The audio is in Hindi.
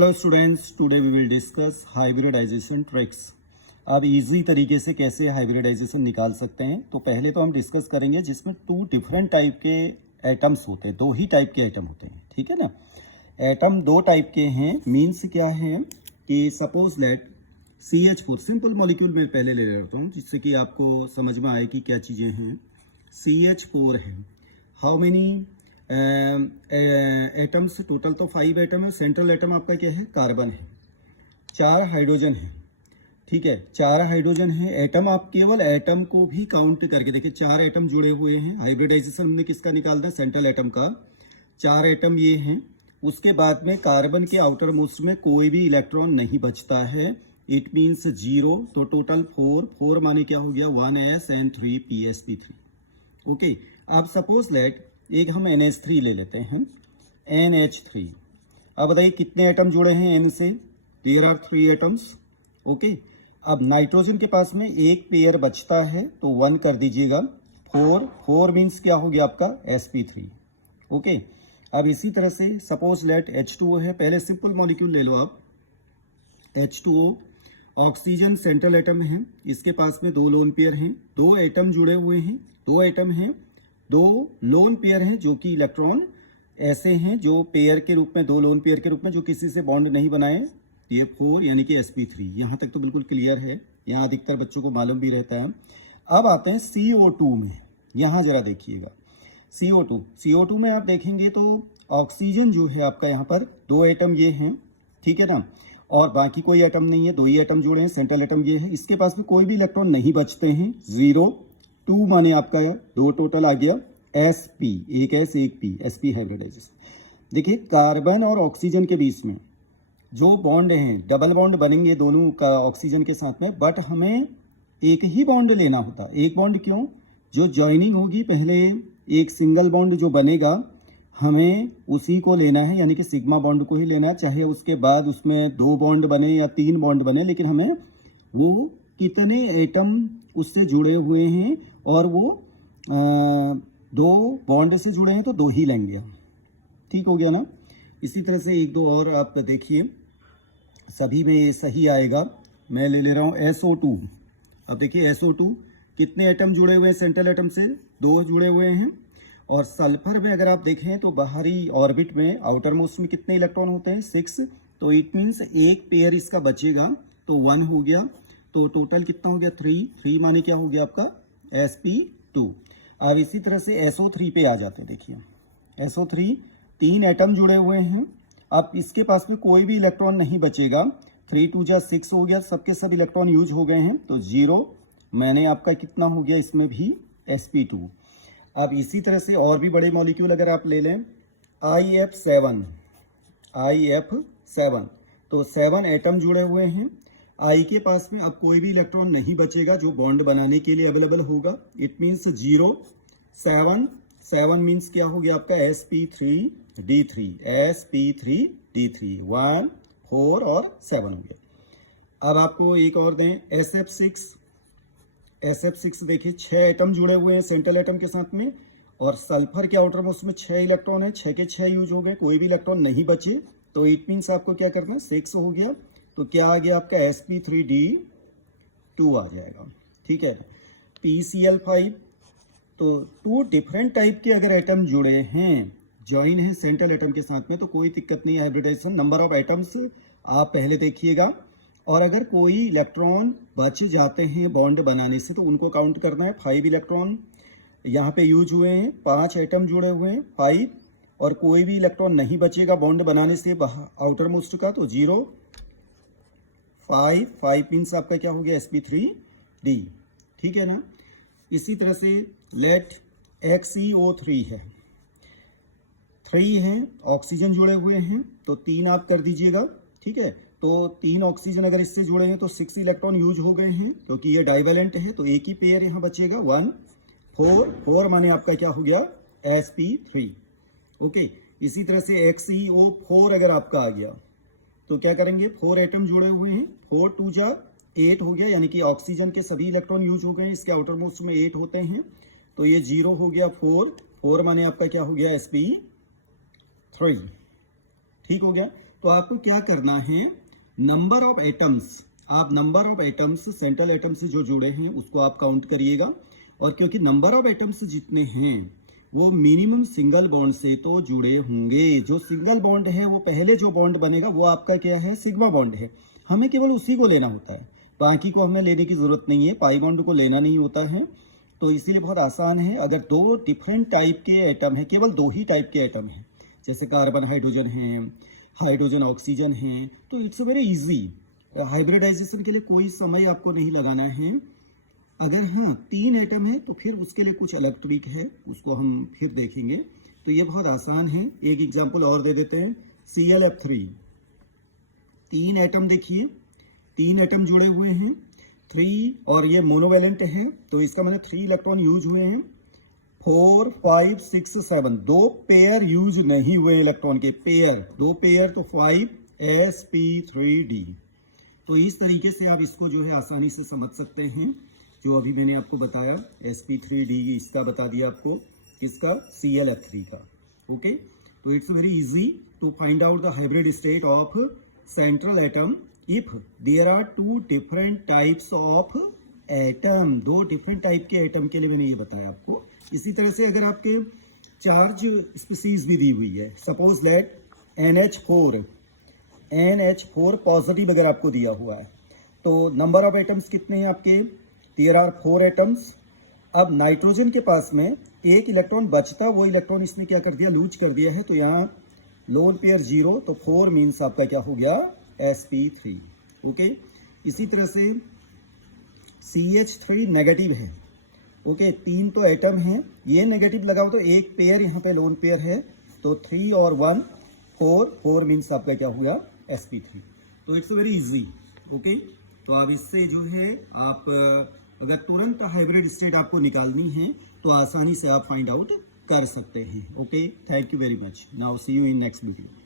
Hello students, today we will discuss hybridization tricks. अब इजी तरीके से कैसे हाइब्रिडाइजेशन निकाल सकते हैं। तो पहले तो हम डिस्कस करेंगे जिसमें टू डिफरेंट टाइप के एटम्स होते हैं, दो ही टाइप के एटम होते हैं, ठीक है ना। एटम दो टाइप के हैं, मीन्स क्या है कि suppose let CH4 simple molecule में पहले ले लेता हूँ जिससे कि आपको समझ में आए कि क्या चीज़ें हैं। CH4 है, हाउ मेनी एटम्स, टोटल तो 5 एटम है। सेंट्रल एटम आपका क्या है, कार्बन है। 4 हाइड्रोजन है, ठीक है, 4 हाइड्रोजन है। एटम आप केवल एटम को भी काउंट करके देखिए, 4 एटम जुड़े हुए हैं। हाइब्रिडाइजेशन हमने किसका निकालना है, सेंट्रल एटम का। 4 एटम ये हैं। उसके बाद में कार्बन के आउटर मोस्ट में कोई भी इलेक्ट्रॉन नहीं बचता है, इट मीन्स 0। तो टोटल 4 माने क्या हो गया, 1s and 3p_sp3। ओके, अब सपोज लेट एक हम NH3 ले लेते हैं, NH3। अब बताइए कितने एटम जुड़े हैं N से, देयर आर 3 एटम्स। ओके, अब नाइट्रोजन के पास में एक पेयर बचता है तो 1 कर दीजिएगा। 4 मीन्स क्या हो गया आपका, sp3। ओके, अब इसी तरह से सपोज लेट H2O है, पहले सिंपल मॉलिक्यूल ले लो आप। H2O ऑक्सीजन सेंट्रल एटम है, इसके पास में 2 लोन पेयर हैं, 2 एटम जुड़े हुए हैं, 2 एटम हैं, 2 लोन पेयर हैं जो कि इलेक्ट्रॉन ऐसे हैं जो पेयर के रूप में, 2 लोन पेयर के रूप में जो किसी से बॉन्ड नहीं बनाए। ये 4 यानी कि sp3। यहाँ तक तो बिल्कुल क्लियर है, यहाँ अधिकतर बच्चों को मालूम भी रहता है। अब आते हैं CO2 में, यहाँ जरा देखिएगा। CO2 में आप देखेंगे तो ऑक्सीजन जो है आपका यहाँ पर 2 एटम ये हैं, ठीक है ना, और बाकी कोई एटम नहीं है, 2 ही एटम जुड़े हैं। सेंट्रल एटम ये है, इसके पास भी कोई भी इलेक्ट्रॉन नहीं बचते हैं, 0। 2 माने आपका 2 टोटल आ गया। sp, एक s एक p, sp हाइब्रिडाइजेशन। देखिए कार्बन और ऑक्सीजन के बीच में जो बॉन्ड हैं, डबल बॉन्ड बनेंगे दोनों का ऑक्सीजन के साथ में, बट हमें एक ही बॉन्ड लेना होता। एक बॉन्ड क्यों, जो ज्वाइनिंग होगी पहले एक सिंगल बॉन्ड जो बनेगा हमें उसी को लेना है, यानी कि सिग्मा बॉन्ड को ही लेना है। चाहे उसके बाद उसमें 2 बॉन्ड बने या 3 बॉन्ड बने, लेकिन हमें वो कितने एटम उससे जुड़े हुए हैं और वो 2 बॉन्ड से जुड़े हैं तो 2 ही लेंगे। ठीक हो गया ना। इसी तरह से एक दो और आप देखिए, सभी में ये सही आएगा। मैं ले ले रहा हूँ SO2। अब देखिए SO2 कितने एटम जुड़े हुए हैं, सेंट्रल एटम से 2 जुड़े हुए हैं। और सल्फर में अगर आप देखें तो बाहरी ऑर्बिट में, आउटर मोस्ट में कितने इलेक्ट्रॉन होते हैं, 6। तो इट मीन्स एक पेयर इसका बचेगा तो 1 हो गया। तो टोटल कितना हो गया, 3 माने क्या हो गया आपका, sp2। अब इसी तरह से SO3 पे आ जाते हैं। देखिए SO3 3 एटम जुड़े हुए हैं। अब इसके पास में कोई भी इलेक्ट्रॉन नहीं बचेगा, 3 2 जा 6 हो गया, सबके सब इलेक्ट्रॉन यूज हो गए हैं तो 0। मैंने आपका कितना हो गया इसमें भी, sp2। अब इसी तरह से और भी बड़े मॉलिक्यूल अगर आप ले लें, IF7, तो 7 एटम जुड़े हुए हैं। I के पास में अब कोई भी इलेक्ट्रॉन नहीं बचेगा जो बॉन्ड बनाने के लिए अवेलेबल होगा, इट मीन्स 0। 7 मीन्स क्या हो गया आपका, sp3d3, 1 4 और 7 हो गया। अब आपको एक और दें, SF6 देखिए 6 एटम जुड़े हुए हैं सेंट्रल एटम के साथ में, और सल्फर के आउटर में उसमें 6 इलेक्ट्रॉन है, 6 के 6 यूज हो गए, कोई भी इलेक्ट्रॉन नहीं बचे। तो इट मीन्स आपको क्या करना है, 6 हो गया। तो क्या आ गया आपका, sp3d2 आ जाएगा, ठीक है। PCl5, तो 2 डिफरेंट टाइप के अगर एटम जुड़े हैं, ज्वाइन है सेंट्रल एटम के साथ में, तो कोई दिक्कत नहीं है हाइब्रिडाइजेशन। नंबर ऑफ एटम्स आप पहले देखिएगा, और अगर कोई इलेक्ट्रॉन बच जाते हैं बॉन्ड बनाने से तो उनको काउंट करना है। 5 इलेक्ट्रॉन यहाँ पे यूज हुए हैं, 5 एटम जुड़े हुए हैं, 5, और कोई भी इलेक्ट्रॉन नहीं बचेगा बॉन्ड बनाने से आउटर मोस्ट का, तो 0 5 मीन्स आपका क्या हो गया, sp3d, ठीक है ना। इसी तरह से लेट XeO3 है, 3 हैं ऑक्सीजन जुड़े हुए हैं तो 3 आप कर दीजिएगा, ठीक है। तो 3 ऑक्सीजन अगर इससे जुड़े हैं तो 6 इलेक्ट्रॉन यूज हो गए हैं, क्योंकि ये डाइवेलेंट है तो एक ही पेयर यहाँ बचेगा, 1 4 माने आपका क्या हो गया, sp3। ओके, इसी तरह से XeO4 अगर आपका आ गया तो क्या करेंगे, 4 एटम जुड़े हुए हैं, 4 2 जा 8 हो गया, यानी कि ऑक्सीजन के सभी इलेक्ट्रॉन यूज हो गए हैं, इसके आउटर मोस्ट में 8 होते हैं, तो ये 0 हो गया। 4 माने आपका क्या हो गया, sp3, ठीक हो गया। तो आपको क्या करना है, नंबर ऑफ एटम्स, आप number of atoms central atom से जो जुड़े हैं उसको आप काउंट करिएगा। और क्योंकि नंबर ऑफ एटम्स जितने हैं वो मिनिमम सिंगल बॉन्ड से तो जुड़े होंगे। जो सिंगल बॉन्ड है वो पहले जो बॉन्ड बनेगा वो आपका क्या है, सिग्मा बॉन्ड है। हमें केवल उसी को लेना होता है, बाकी को हमें लेने की जरूरत नहीं है, पाई बॉन्ड को लेना नहीं होता है। तो इसीलिए बहुत आसान है। अगर दो डिफरेंट टाइप के एटम है, केवल दो ही टाइप के एटम है, जैसे कार्बन हाइड्रोजन है, हाइड्रोजन ऑक्सीजन है, तो इट्स वेरी इजी। हाइब्रिडाइजेशन के लिए कोई समय आपको नहीं लगाना है। अगर हाँ 3 एटम है तो फिर उसके लिए कुछ अलग ट्रिक है, उसको हम फिर देखेंगे। तो ये बहुत आसान है। एक एग्जांपल और दे देते हैं, ClF3, 3 एटम देखिए, 3 एटम जुड़े हुए हैं, 3, और ये मोनोवैलेंट है तो इसका मतलब 3 इलेक्ट्रॉन यूज हुए हैं। 4, 5, 6, 7, 2 पेयर यूज नहीं हुए इलेक्ट्रॉन के, पेयर 2 पेयर तो 5 sp3d। तो इस तरीके से आप इसको जो है आसानी से समझ सकते हैं। जो अभी मैंने आपको बताया sp3d इसका बता दिया आपको, किसका, ClF3 का। ओके, तो it's very easy to find out the hybrid state of central atom if there are 2 different types of atom. 2 different type के एटम के लिए मैंने ये बताया आपको। इसी तरह से अगर आपके चार्ज स्पीसीज भी दी हुई है, सपोज लेट NH4 पॉजिटिव अगर आपको दिया हुआ है, तो नंबर ऑफ एटम्स कितने हैं आपके, देयर आर 4 एटम्स। अब नाइट्रोजन के पास में एक इलेक्ट्रॉन बचता, वो इलेक्ट्रॉन इसने क्या कर दिया, लूज कर दिया है, तो यहाँ लोन पेयर 0, तो 4 मीन्स आपका क्या हो गया, sp3। ओके, इसी तरह से CH3 नेगेटिव है। ओके, 3 तो एटम है, ये नेगेटिव लगाओ तो एक पेयर यहाँ पे लोन पेयर है, तो 3 और 1 4 मीन्स आपका क्या हुआ, sp3। तो इट्स वेरी इजी। ओके, तो आप इससे जो है आप अगर तुरंत हाइब्रिड स्टेट आपको निकालनी है तो आसानी से आप फाइंड आउट कर सकते हैं। Okay, thank you very much. Now see you in next video.